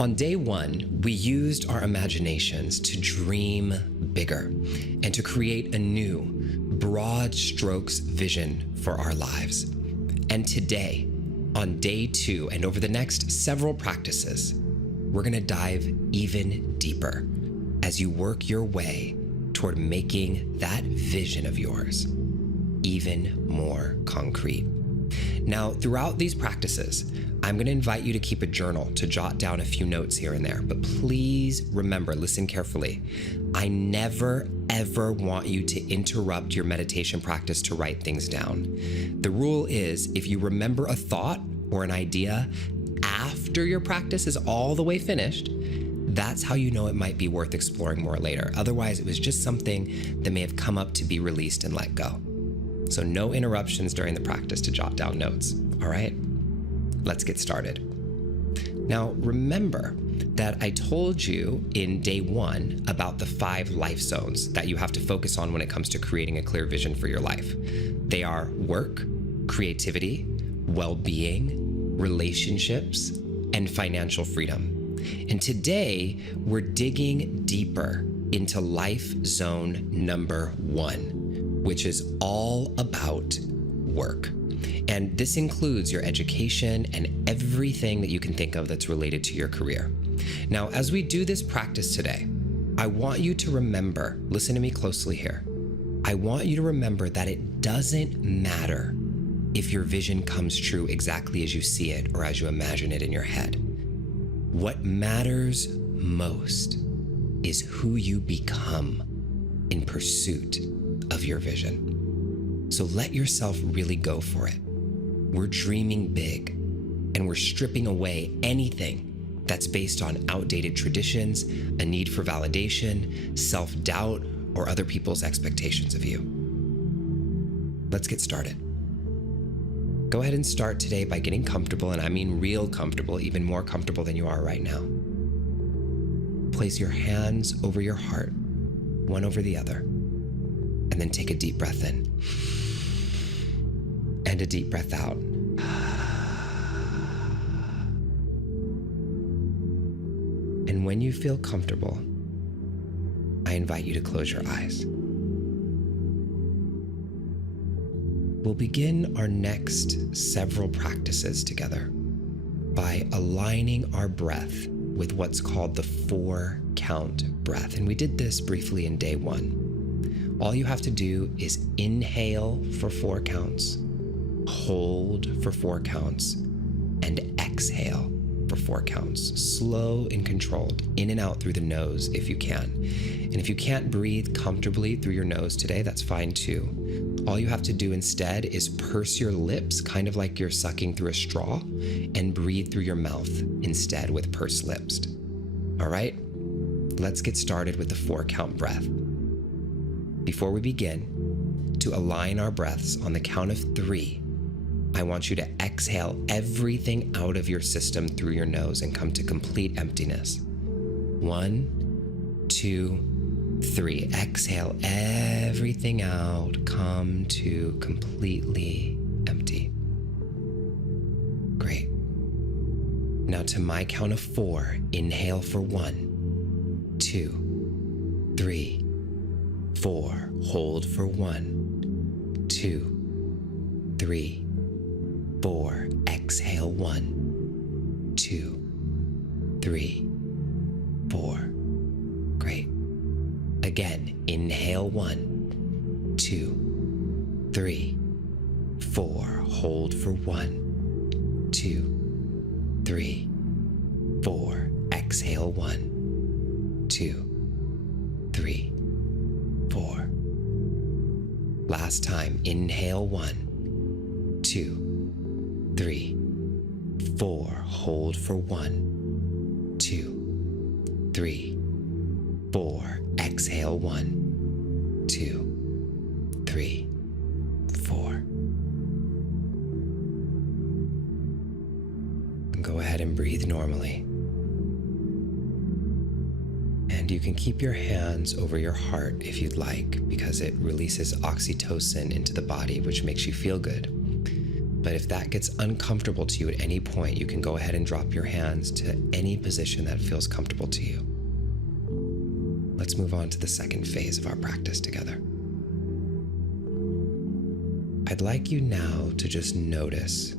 On day one, we used our imaginations to dream bigger and to create a new, broad strokes vision for our lives. And today, on day two, and over the next several practices, we're going to dive even deeper as you work your way toward making that vision of yours even more concrete. Now, throughout these practices, I'm going to invite you to keep a journal to jot down a few notes here and there. But please remember, listen carefully. I never, ever want you to interrupt your meditation practice to write things down. The rule is if you remember a thought or an idea after your practice is all the way finished, that's how you know it might be worth exploring more later. Otherwise, it was just something that may have come up to be released and let go. So no interruptions during the practice to jot down notes, all right? Let's get started. Now, remember that I told you in day one about the 5 life zones that you have to focus on when it comes to creating a clear vision for your life. They are work, creativity, well-being, relationships, and financial freedom. And today, we're digging deeper into life zone number 1, which is all about work. And this includes your education and everything that you can think of that's related to your career. Now, as we do this practice today, I want you to remember, listen to me closely here. I want you to remember that it doesn't matter if your vision comes true exactly as you see it or as you imagine it in your head. What matters most is who you become in pursuit of your vision. So let yourself really go for it. We're dreaming big, and we're stripping away anything that's based on outdated traditions, a need for validation, self-doubt, or other people's expectations of you. Let's get started. Go ahead and start today by getting comfortable, and I mean real comfortable, even more comfortable than you are right now. Place your hands over your heart, one over the other, and then take a deep breath in and a deep breath out. And when you feel comfortable, I invite you to close your eyes. We'll begin our next several practices together by aligning our breath with what's called the 4-count breath. And we did this briefly in day 1. All you have to do is inhale for 4 counts, hold for 4 counts, and exhale for 4 counts. Slow and controlled, in and out through the nose if you can. And if you can't breathe comfortably through your nose today, that's fine too. All you have to do instead is purse your lips, kind of like you're sucking through a straw, and breathe through your mouth instead with pursed lips. All right? Let's get started with the 4-count breath. Before we begin, to align our breaths on the count of 3, I want you to exhale everything out of your system through your nose and come to complete emptiness. 1, 2, 3. Exhale everything out. Come to completely empty. Great. Now to my count of 4, inhale for 1, 2, 3, 4. Hold for 1, 2, 3, 4. Exhale 1, 2, 3, 4. Great. Again, inhale 1, 2, 3, 4. Hold for 1, 2, 3, 4. Exhale 1, 2, 3, 4. Last time, inhale 1, 2, 3, 4. Hold for 1, 2, 3, 4. Exhale 1, 2, 3, 4. And go ahead and breathe normally. And you can keep your hands over your heart if you'd like, because it releases oxytocin into the body, which makes you feel good. But if that gets uncomfortable to you at any point, you can go ahead and drop your hands to any position that feels comfortable to you. Let's move on to the second phase of our practice together. I'd like you now to just notice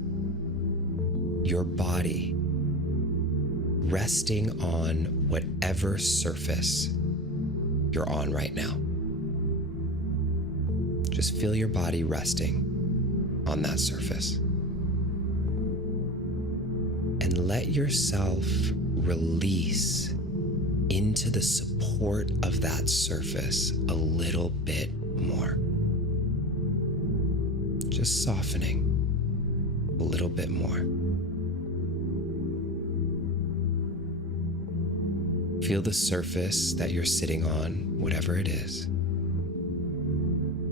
your body resting on whatever surface you're on right now. Just feel your body resting on that surface. And let yourself release into the support of that surface a little bit more. Just softening a little bit more. Feel the surface that you're sitting on, whatever it is,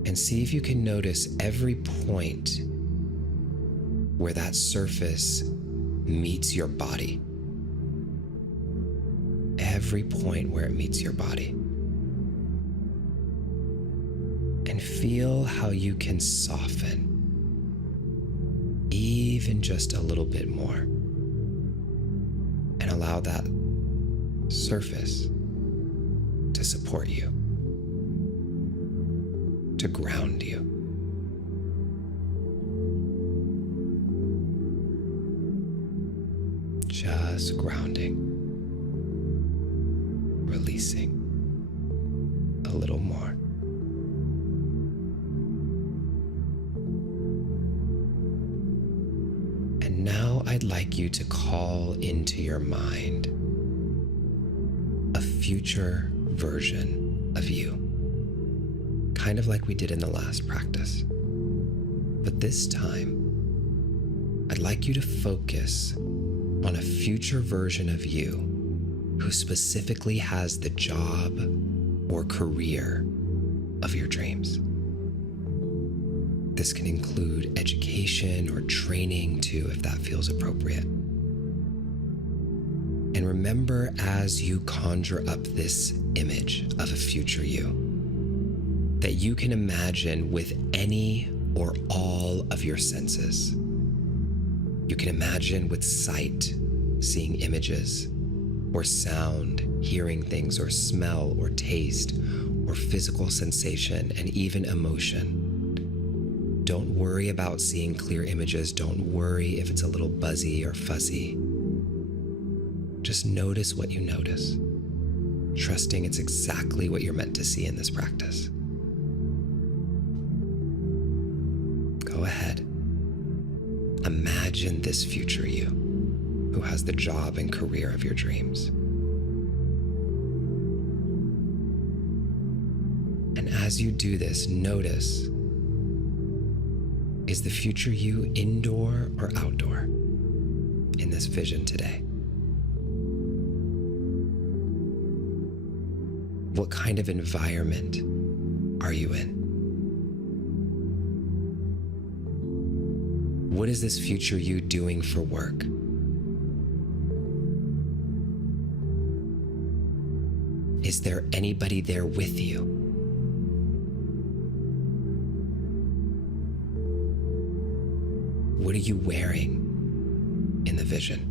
and see if you can notice every point where that surface meets your body. Every point where it meets your body. And feel how you can soften even just a little bit more. And allow that surface to support you, to ground you. Just grounding, releasing a little more. And now I'd like you to call into your mind a future version of you, kind of like we did in the last practice. But this time, I'd like you to focus on a future version of you who specifically has the job or career of your dreams. This can include education or training too, if that feels appropriate. And remember, as you conjure up this image of a future you, that you can imagine with any or all of your senses. You can imagine with sight, seeing images, or sound, hearing things, or smell, or taste, or physical sensation, and even emotion. Don't worry about seeing clear images. Don't worry if it's a little buzzy or fuzzy. Just notice what you notice, trusting it's exactly what you're meant to see in this practice. Go ahead. Imagine this future you who has the job and career of your dreams. And as you do this, notice, is the future you indoor or outdoor in this vision today? What kind of environment are you in? What is this future you doing for work? Is there anybody there with you? What are you wearing in the vision?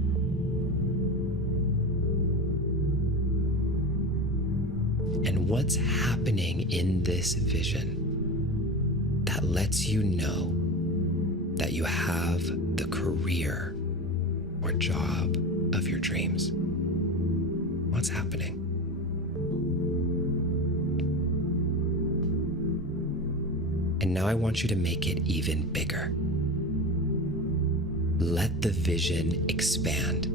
And what's happening in this vision that lets you know that you have the career or job of your dreams? What's happening? And now I want you to make it even bigger. Let the vision expand.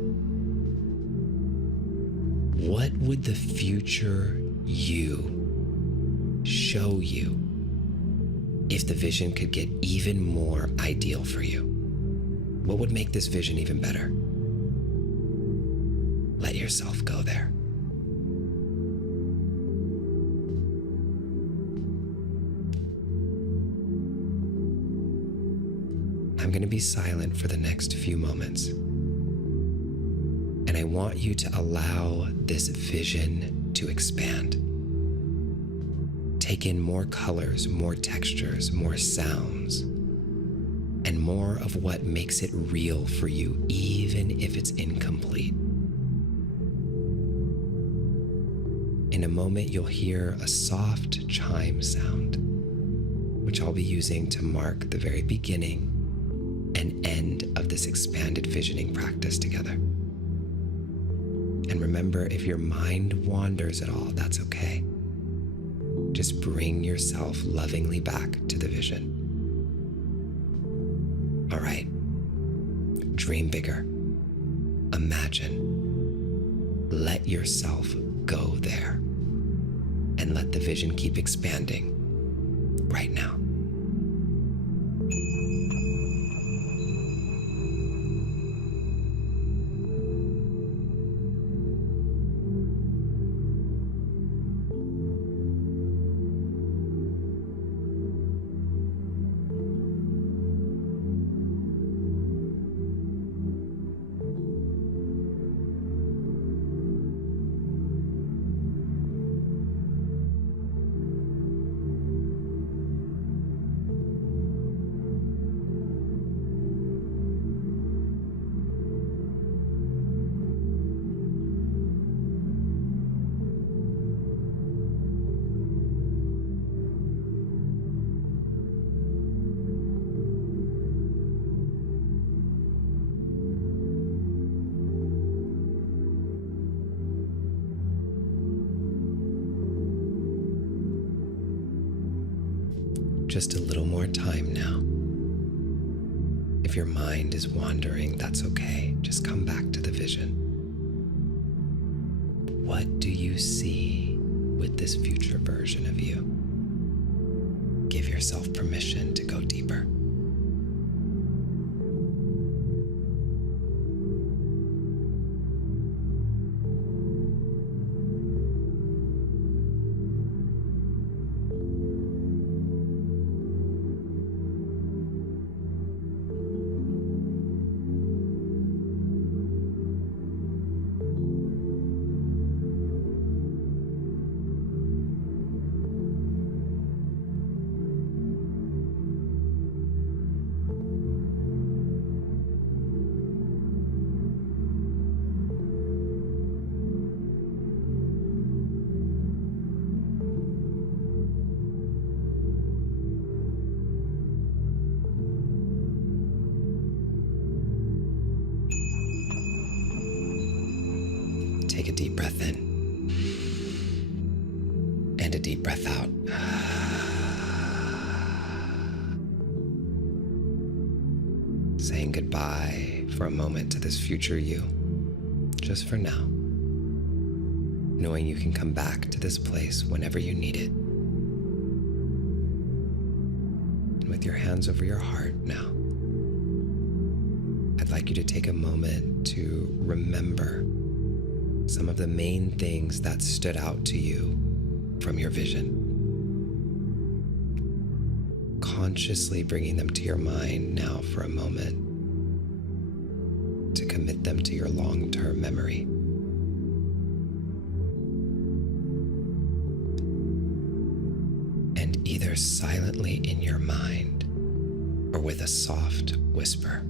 What would the future you show you if the vision could get even more ideal for you? What would make this vision even better? Let yourself go there. I'm going to be silent for the next few moments. And I want you to allow this vision to expand. Take in more colors, more textures, more sounds, and more of what makes it real for you, even if it's incomplete. In a moment, you'll hear a soft chime sound, which I'll be using to mark the very beginning and end of this expanded visioning practice together. And remember, if your mind wanders at all, that's okay. Just bring yourself lovingly back to the vision. All right, dream bigger, imagine, let yourself go there, and let the vision keep expanding right now. Just a little more time now. If your mind is wandering, that's okay. Just come back to the vision. What do you see with this future version of you? Give yourself permission to go deeper. Take a deep breath in and a deep breath out. Saying goodbye for a moment to this future you, just for now. Knowing you can come back to this place whenever you need it. And with your hands over your heart now, I'd like you to take a moment to remember some of the main things that stood out to you from your vision. Consciously bringing them to your mind now for a moment to commit them to your long-term memory. And either silently in your mind or with a soft whisper,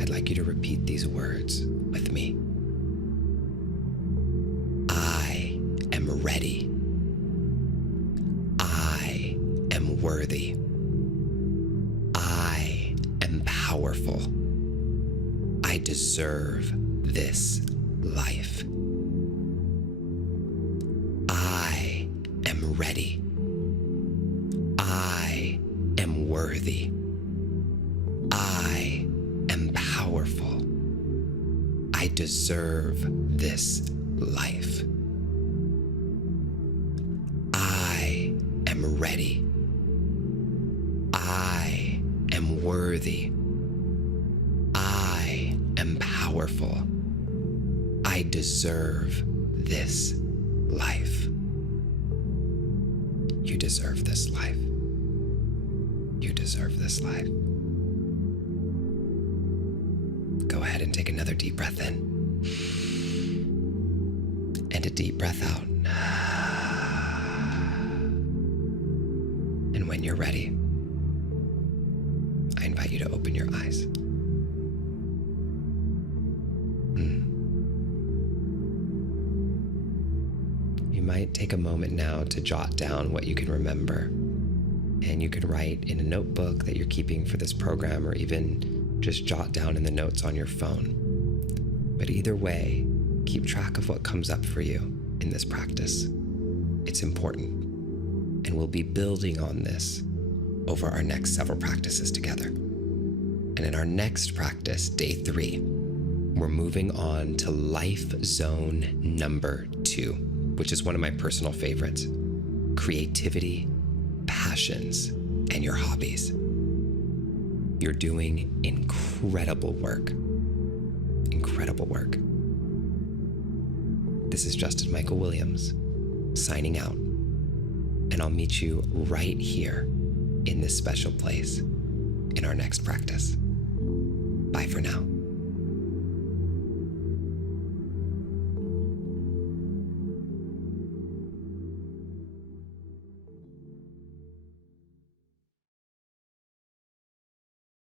I'd like you to repeat these words with me. Ready. I am worthy. I am powerful. I deserve this life. I am ready. I am worthy. I am powerful. I deserve this life. Ready. I am worthy. I am powerful. I deserve this life. You deserve this life. You deserve this life. Go ahead and take another deep breath in and a deep breath out. And when you're ready, I invite invite you to open your eyes. You might take a moment now to jot down what you can remember. And you can write in a notebook that you're keeping for this program, or even just jot down in the notes on your phone. But either way, keep track of what comes up for you in this practice. It's important. And we'll be building on this over our next several practices together. And in our next practice, day 3, we're moving on to life zone number 2, which is one of my personal favorites: creativity, passions, and your hobbies. You're doing incredible work. Incredible work. This is Justin Micheal Williams, signing out. And I'll meet you right here in this special place in our next practice. Bye for now.